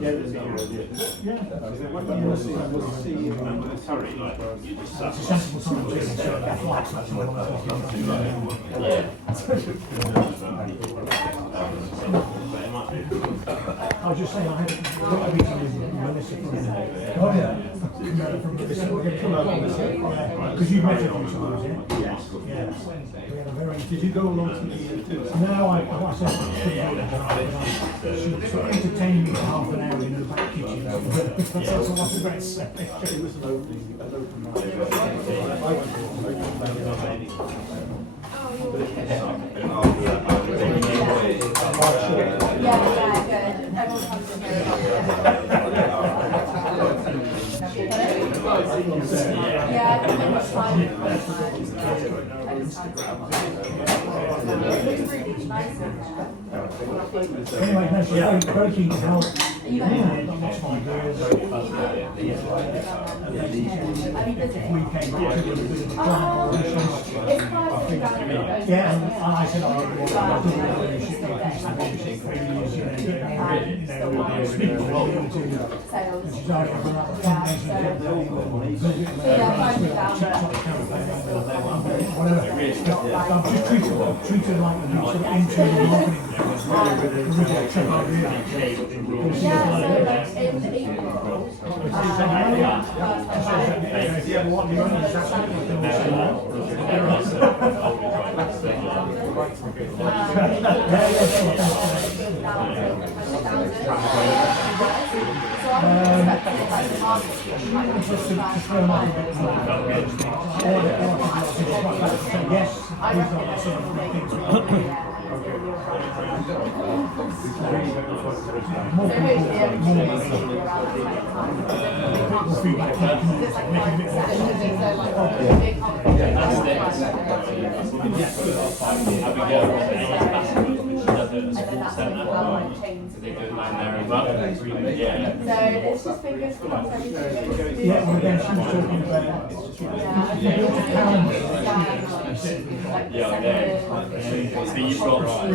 Yeah, that's the idea. Yeah. We'll see. Sorry, like, you just sat. It's a sensible sort of thing, so that's why it's not someone else. I was just saying, I had a meeting with Melissa from because you've met her a few times, yeah? Yes. Yeah. We had a very... Did you go along to the No, I said I couldn't do it, she sort of entertained me for half an hour in her back kitchen. That's all I was about to say. It was an open night. I went to Anyway, no, she's very keen to help. The next 5 years. If we came back to the yeah, and I said, I do leadership, she's already whatever. I'm just treated like the sort of entry marketing. it's just been good for us. Yeah, well, then she was talking about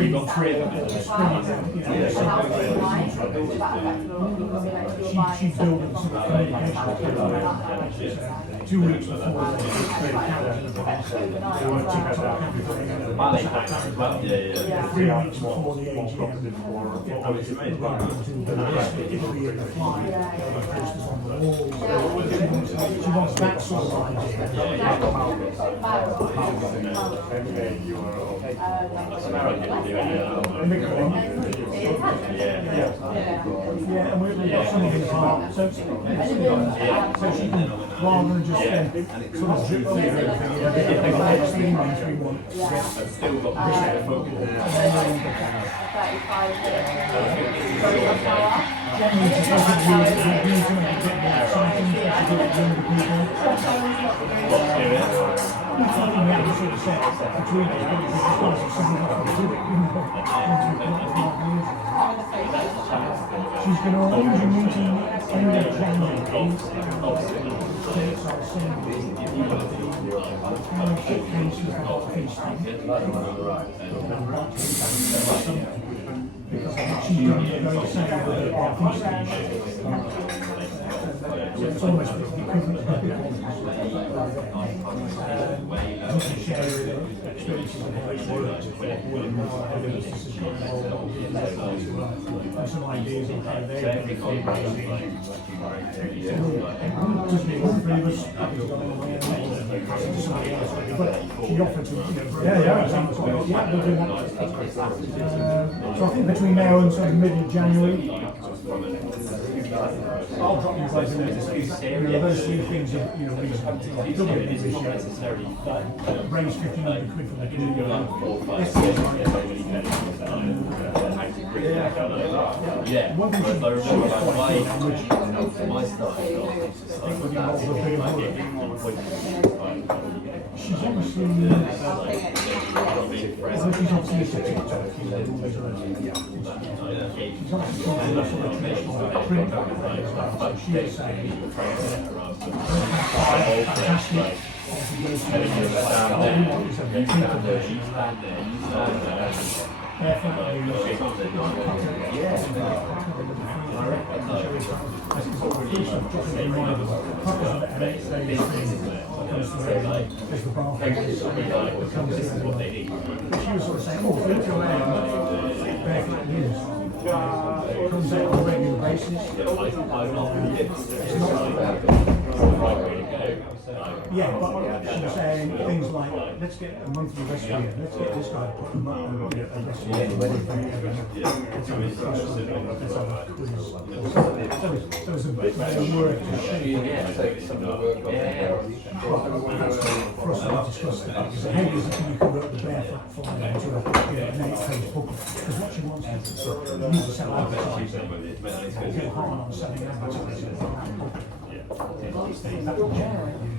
you've got three of them. She's building some communication 2 weeks before the TikTok, 3 weeks before the AGM. It'll be in the flyer, posters on the wall. She wants that sort of idea. Yeah, and we've got some of his heart. So she can, rather than just sort of drip through everything, the next 3 months we want to get she's going to arrange a meeting end of January. Because she's going to go same with her so it's almost the equivalent of share experiences of how it's worked and some ideas on how they're going to just be all 3 of us but she offered to we'll do that. So I think between now and sort of mid-January I'll drop you guys in there to see those 3 things are reasonable. Double it this year. Raise 1,500 quid from the community. One thing she's obviously used to TikTok. She's obviously sort of traditional print. So she is saying fantastic. next day comes to there's the bathroom. Comes in. She was sort of saying, oh, look around, barefoot news. Comes out on a regular basis. It's not yeah, but she was saying things like, let's get a monthly rest here, let's get this guy to put a rest here. Let's have a quiz. So it's a bit of work to shape. For us to discuss that, because how does it you convert the barefoot fly into an 8-page book? Because what she wants is you need to sell advertising. Get hard on selling advertising for that book. That will generate you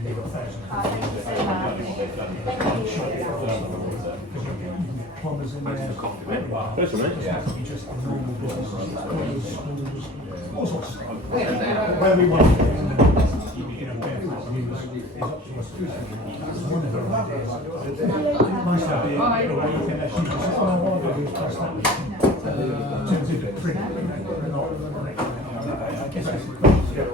plumbers in there, just normal businesses, schools, all sorts of stuff. Where we want to barefoot news is up to us. That's one of her ideas. Nice idea, get away, you can actually just say, oh, I want to do is press that. Turns into print, I guess that's the question.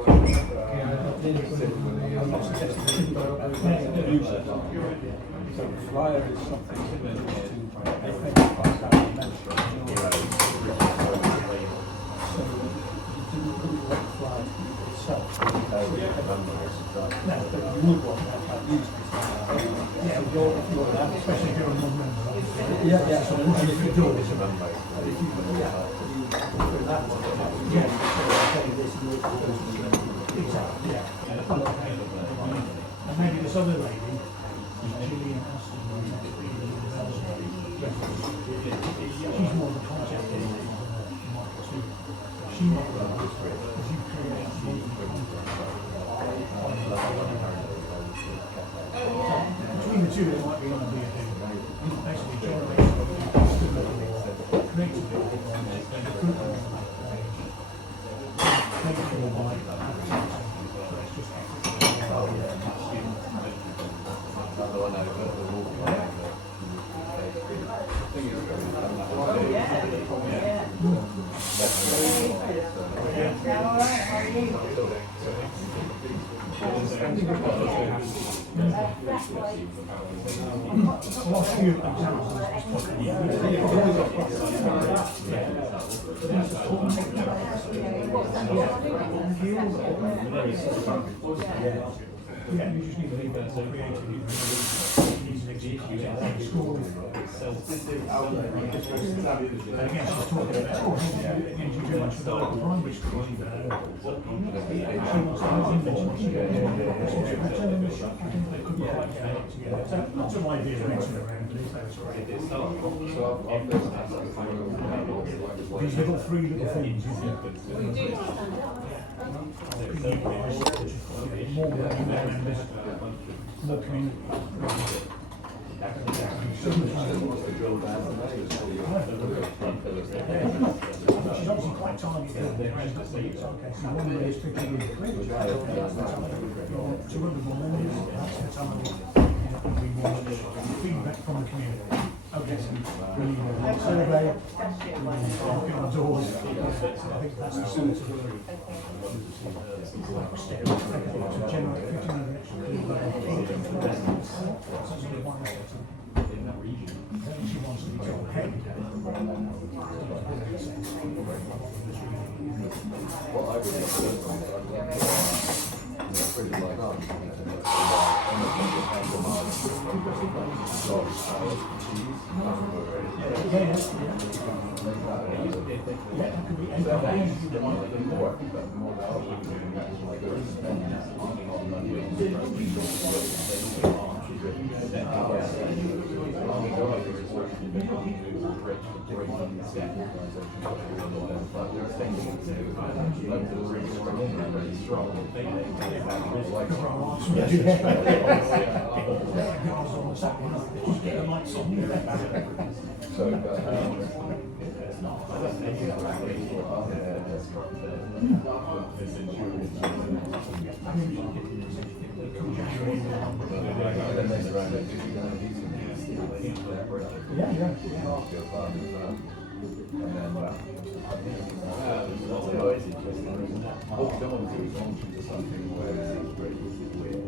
So flyer is something similar to a Especially if you're a non-member. Yeah, So what you could do is exactly, yeah. And maybe this other lady is Gillian Aston. She's more the concept than Michael too. She might be able to because you create between the two, there might be an idea to basically generate creative yeah, you just need to leave that more creative. School. And again, she's talking about, oh, you do too much for the local primary school. She wants to have invention. She goes, I think they couldn't quite get it together. So lots of ideas mixing around. These little three little things, more community. She's obviously quite targeted. It's okay. So one way is picking in the 200 more members. That's the target. We want feedback from the community. Okay, so we need a survey. Knocking on doors. I think that's the sort of step to generate 1,500 extra people. That's only one step. Then she wants to be told, hey,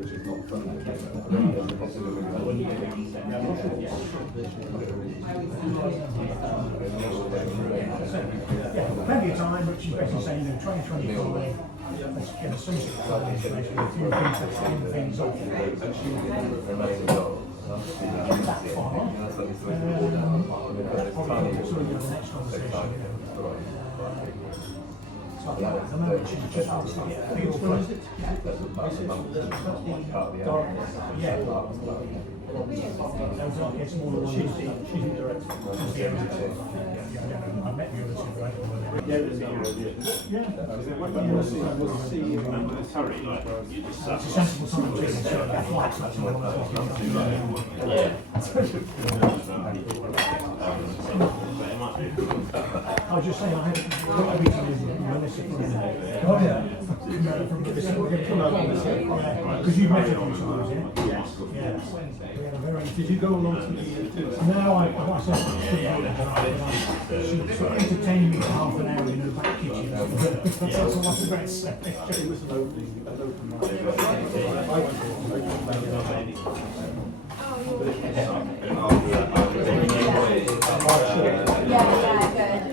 Plenty of time, but she's basically saying, 2024, let's get a sunset information, a few things that spin things off. That far. Probably sort of the next conversation. So at the moment she just wants to get a feel for it. Yeah. It's more than she's the director. I met the other two, right? Yeah, there's no idea. Yeah. Sorry, you just suck. It's a sensible time to that's why it's not someone I was just saying, I had a meeting with Melissa from because you've met her a few times, yeah? Yeah. Did you go along to the No, I said she sort of entertained me for half an hour in her back kitchen. That's all I was about to say. It was an open mic. I went to Yeah, good.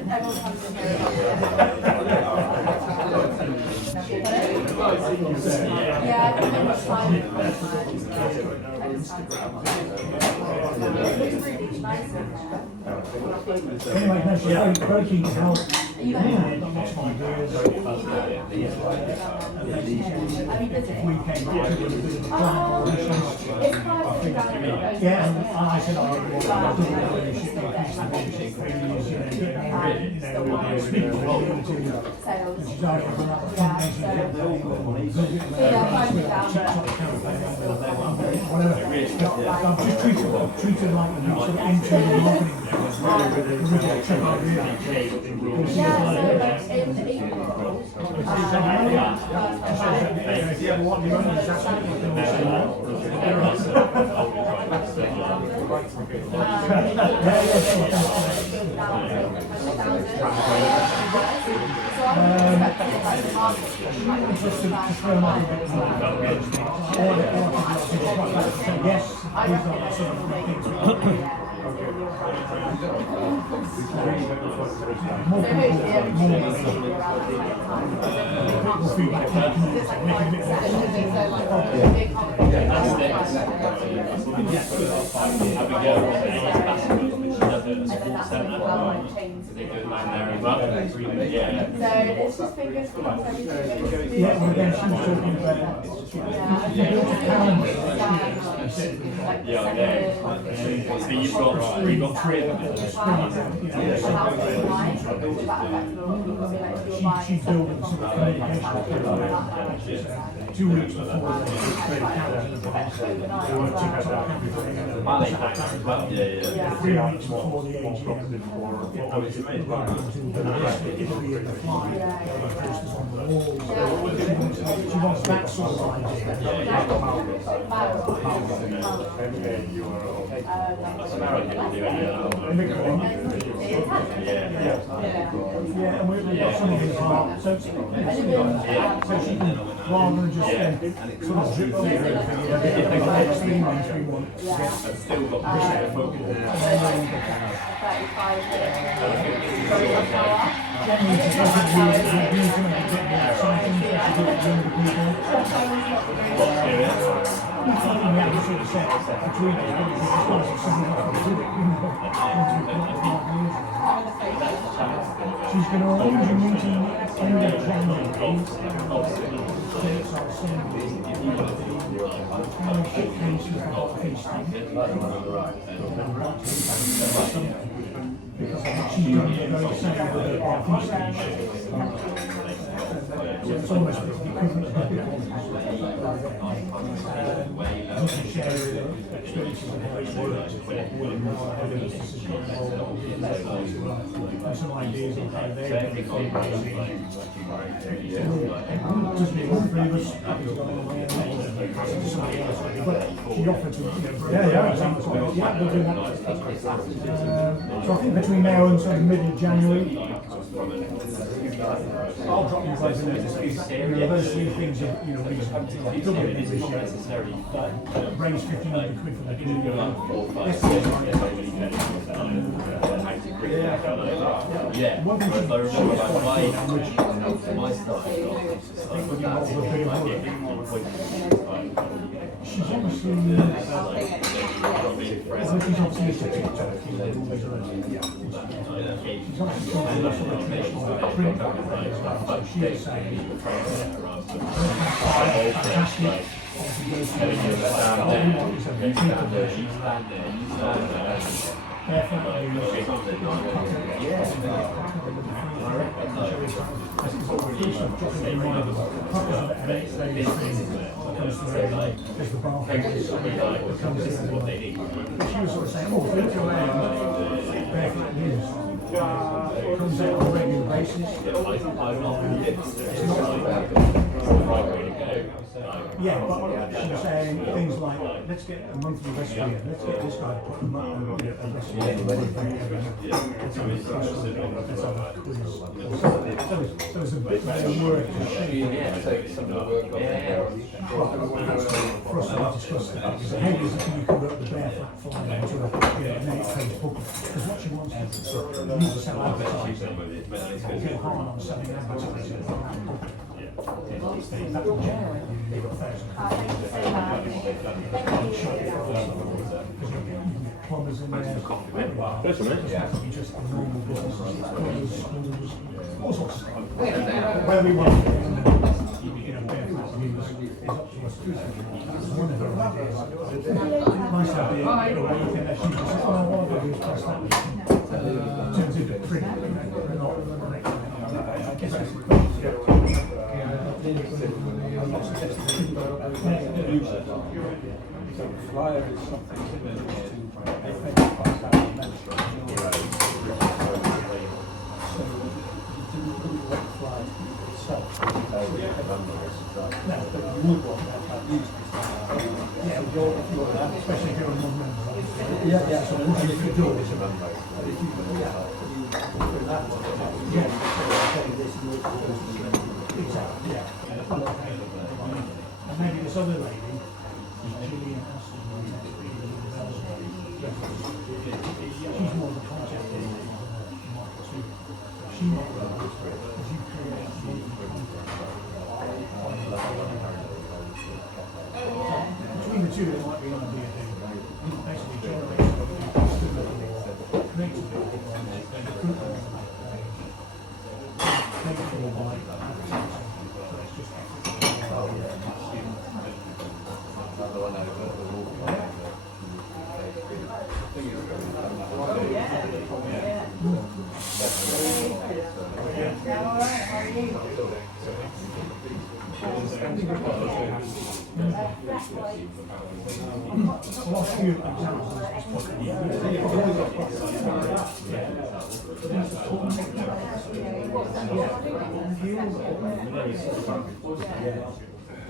Everyone comes in here. Yeah, I think it was fine. Anyway, no, she's very keen to help. Not much of ideas. If we came back to a bit of a plan or yeah, and I said, I'll do the leadership, increase the leadership fees, speak to the she's either for that fundraising campaign or whatever. I'm just treated like the sort of interim marketing. Yeah, so like in April. So it's just been good for us. Yeah, well, then she was talking about So you've got three of them. She's building some communication 2 weeks before the Yeah. 3 weeks before the AGM. It'll be in the flyer, posters on the wall. She wants that sort of idea. Yeah, and we've got some of his art. So she can, rather than just sort of drip through everything, the next 3 months we want to get she's going to arrange a meeting end of January. Because I think she's going to be very sad with her so it's almost the equivalent of share experiences of how it works, and some ideas on how they're going to fundraising. Just be all three of us happy to go on the way and somebody else. But she offered to, we'll do that. So I think between now and sort of middle of January, I'll drop you guys a note. Those three things are, reasonable. Like Dublin is this year, raised 1,500 quid for the community. Yeah, One thing I remember she was like quite keen on, which my style. she's obviously, used to TikTok, she's obviously talking about sort of traditional print advertising, so she is saying, fantastic, obviously goes to what we want is a printer version. She was sort of saying, oh, if you look around, barefoot news comes out on a regular basis. Yeah, but she was saying things like, let's get a monthly recipe, let's get this guy to put a recipe every month. Let's have a quiz. So it's a bit of work to shape for us to discuss that. Because how does it you convert the barefoot form into a 8-page book? Because what she wants is you need to sell advertising. Go hard on selling advertising. That will generate you 1,000. Plumbers in there, just normal businesses, schools, all sorts of stuff. Where we want to barefoot news is up to us. That's one of her ideas. Nice idea, where you can actually just say, oh, what I do is press that. Turns into print. I guess that's the question. So flyer is something similar to Especially if you're a non-member. yeah, so what you could do is Exactly, yeah. And maybe this other lady, Julian Aston, she's more of a concept than Michael too. She might be able to create between the two, there might be an idea thing. Basically generate something creative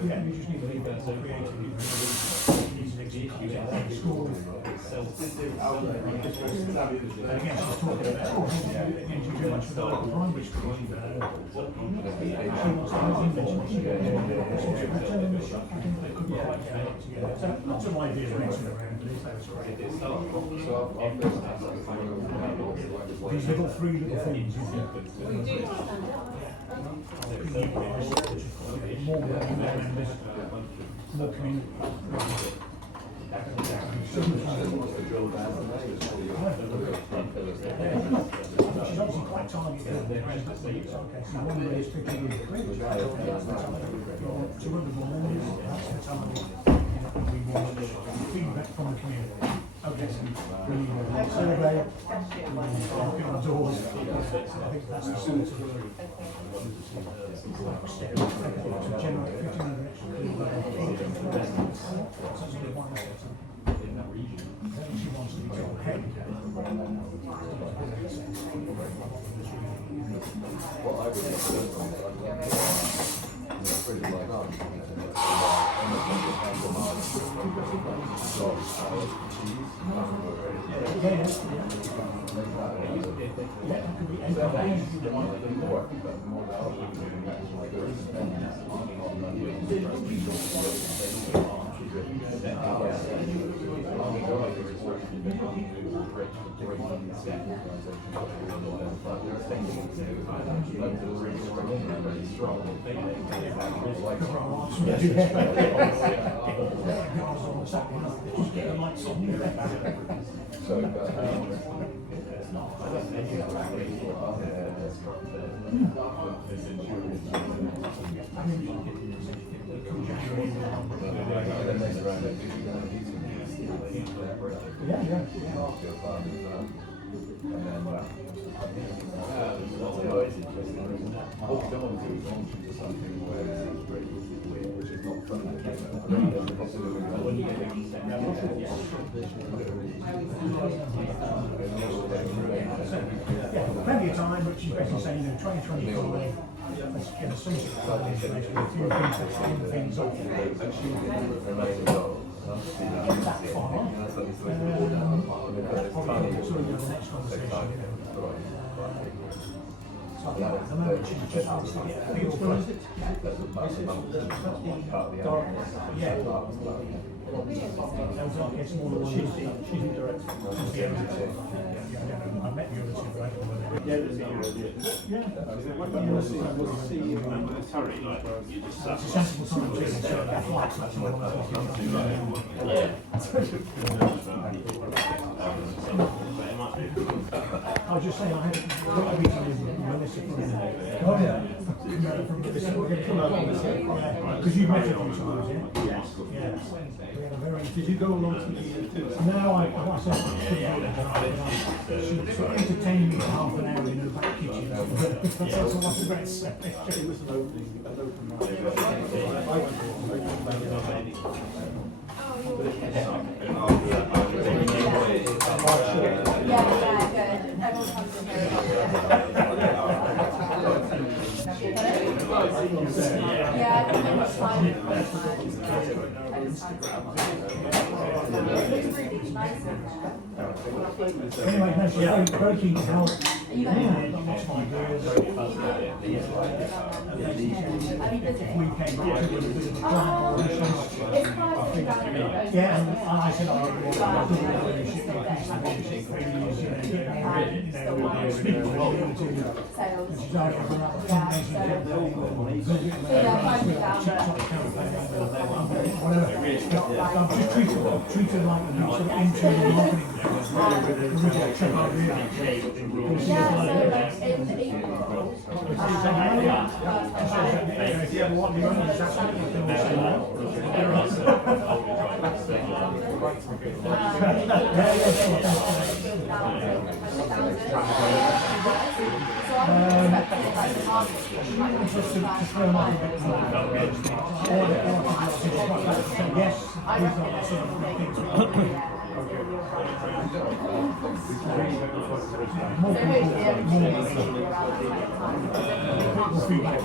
Yeah, you just need to leave that for creative. School. And again, she's talking about, oh, you do too much for the local primary school. She wants to have invention. She goes, in the shop, I think they could be quite together. So lots of ideas racing around, but that's great. These little three little things, you think. More members, more community. She's obviously quite targeted. Okay, so one way is picking in the fridge. 200 more members, that's the target. We want feedback from the community. Okay, so we need a survey, knocking on doors. I think that's the sort of step to generate 1,500 extra people. Such a good one. She wants to be told, hey, Plenty of time, but she's basically saying, 2025, let's get a sense of a few things that stand things off. That far. Probably sort of the next conversation. So at the moment, she just wants to get a feel for it. Yeah. Sounds like it's more than she's the director. I met you as a director. Sorry, like, you just It's a sensible sort of thing, so that's why it's much more than I was just saying, I had a meeting with Melissa because you've met her a few times, yeah? Yes. Yeah. We had a very... Did you go along to the too? No, I said she sort of entertained me for half an hour in her back kitchen. That's all I was about to say. It was an open mic. I went good. Everyone comes in here. Yeah, it's fine. It's really nice in there. Anyway, no, she's very keen to help. You got it? Lots of ideas. I mean, does it? We came back to with a bit of a plan. It's quite Yeah, and I said, I'll do the leadership, leadership fees, speak to the sales. she's already got a fundraising campaign, TikTok campaign, whatever. I'm just treated like a sort of internal marketing. Yeah, so like in April, If you ever want the money, that's what you can say just to throw them up a bit more. Yes, these are the sort of things. More feedback,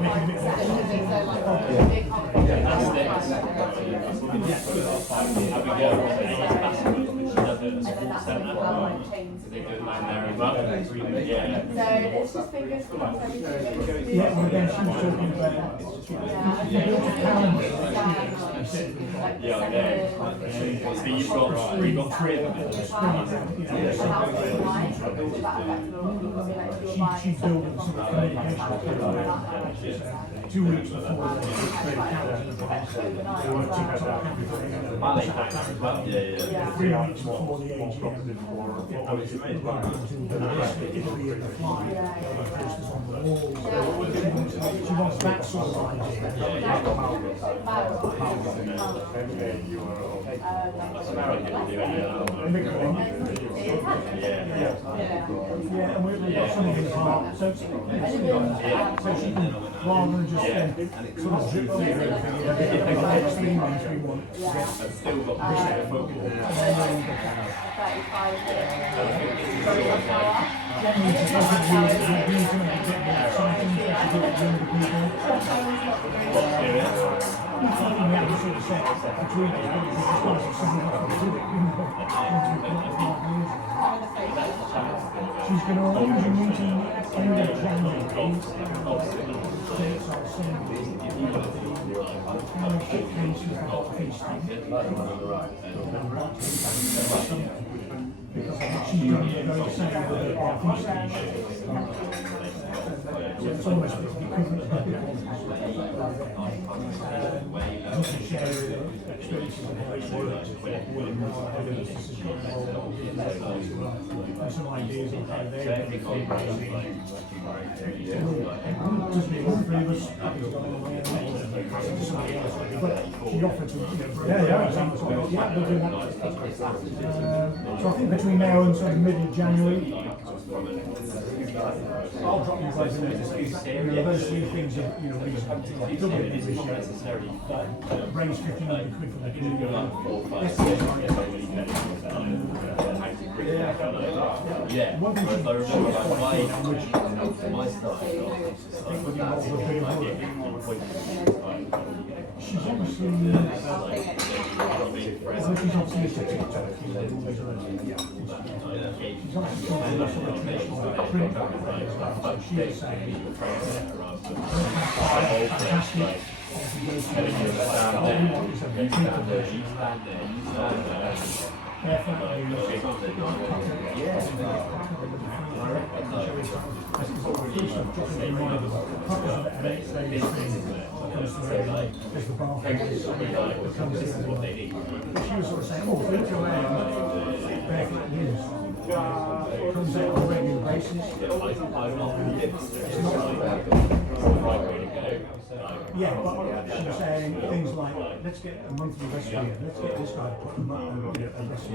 making a bit So it's just been good for us. yeah, well, again, she was talking about So you've got three of them. She's building some communication 2 weeks before the TikTok everything. 3 weeks before the AGM. It'll be in the flyer, posters on the walls. She wants that sort of idea. Yeah, and we've got something in the heart. So she can, rather than just sort of drip through everything, like 3 months we want. younger people. Something we haven't sort of said between us, but it's just nice to see what we do it, you know, once we've got it 5 years. She's going to arrange a meeting end of January. Dates I'll send you. Showcases about feasting. Because I think she's going to go the same with our feasting. So it's almost the equivalent of just to share experiences of how it's worked and some ideas of how they're going to be just me, all 3 of us, happy to go on the way and somebody else. But she offered to, yeah, we'll do that. So I think between now and sort of middle of January, I'll drop you guys a note. Those 3 things are, reasonable. Like double it this year, raise 1,500 quid for the community. One thing she's quite keen on, which I think would involve a bit of work. She's obviously, a TikTok. She's obviously talking about sort of traditional print. So she is saying, fantastic. She was sort of saying, oh, think around barefoot news. Comes out on a regular basis. Yeah, but she was saying things like, let's get a monthly recipe, let's get this guy to put a recipe.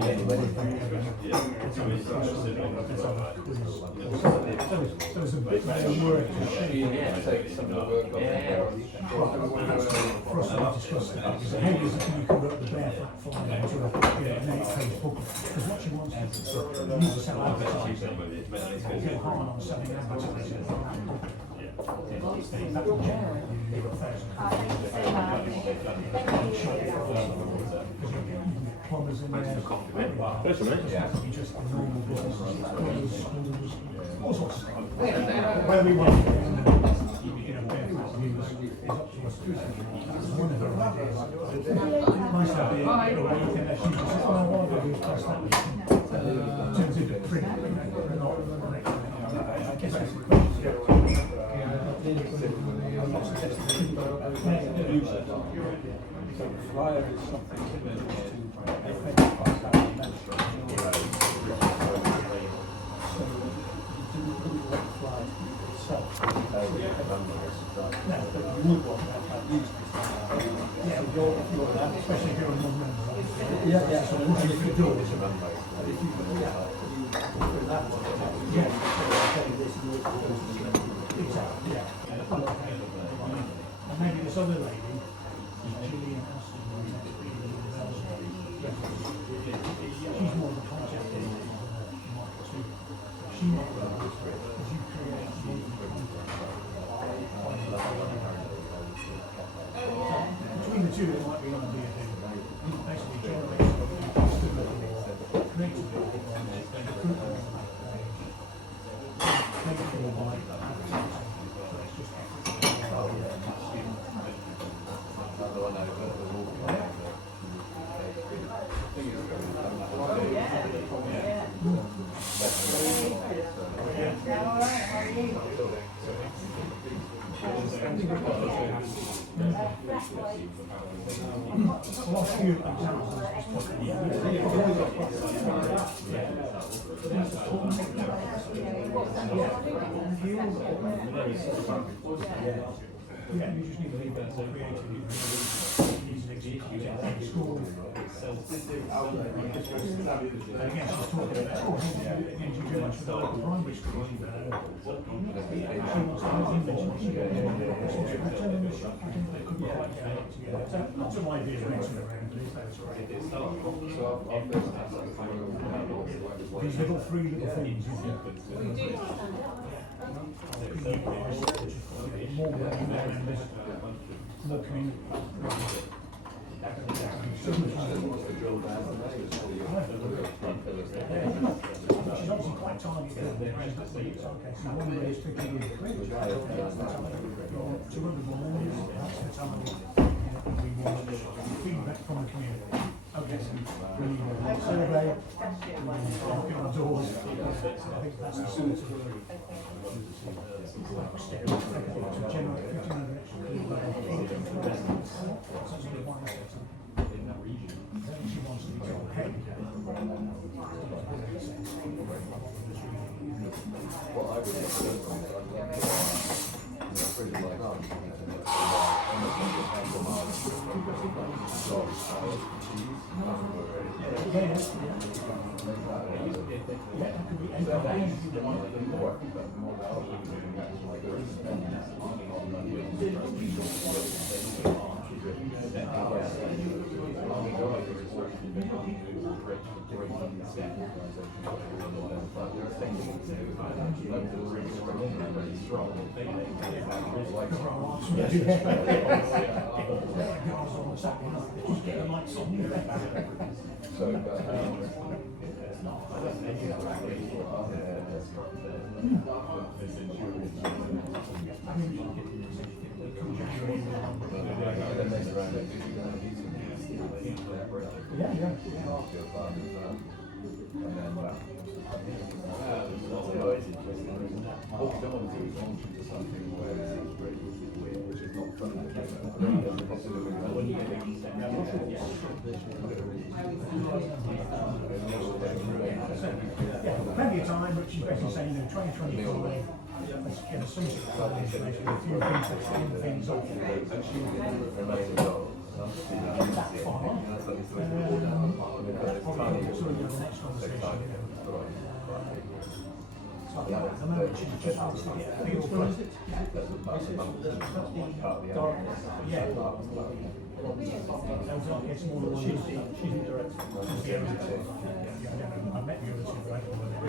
So there's a bit of work to shape. For us to discuss that, because how is it you can work the barefoot for into an 8-page book? Because what she wants is to need to sell advertising, go hard on selling advertising. That will generate you 1,000. Plumbers in there, just the normal businesses, schools, all sorts of stuff. Where we want to barefoot news is up to us. That's one of her ideas. Nice to have the weekend that she just says, oh, what do we press that? Turns into print. I guess that's the question. So the flyer is something similar Especially if you're a non-member. yeah. So what you could do is exactly, yeah. And maybe this other lady, Julian Aston, she's more of a contact too. She might be able to create between the two, there might be an idea to basically generate creative Yeah, you just need to leave that more creative. You use an executive school. And again, she's talking about, oh, again, she do much for the local primary school. She wants to have image. She goes, I'm telling you, I think they could be quite creative together. So lots of ideas racing around, but that's right. These three little things, more working there and there's more community. She's obviously quite targeted. Okay, so one way is to give you 200 more mornings, that's the time we want feedback from the community. Okay, so we need a survey, we need to open our doors. I think that's the sort of step to generate 1,500 extra people. Such a big one. Then she wants to be told, hey, plenty of time, but she's basically saying, 2025, let's get a some sort of information, a few things that spin things off. That far. Probably sort of the next conversation. So at the moment, she just wants to get a feel for it. Yeah. It's more she's the director. I met the other two directors.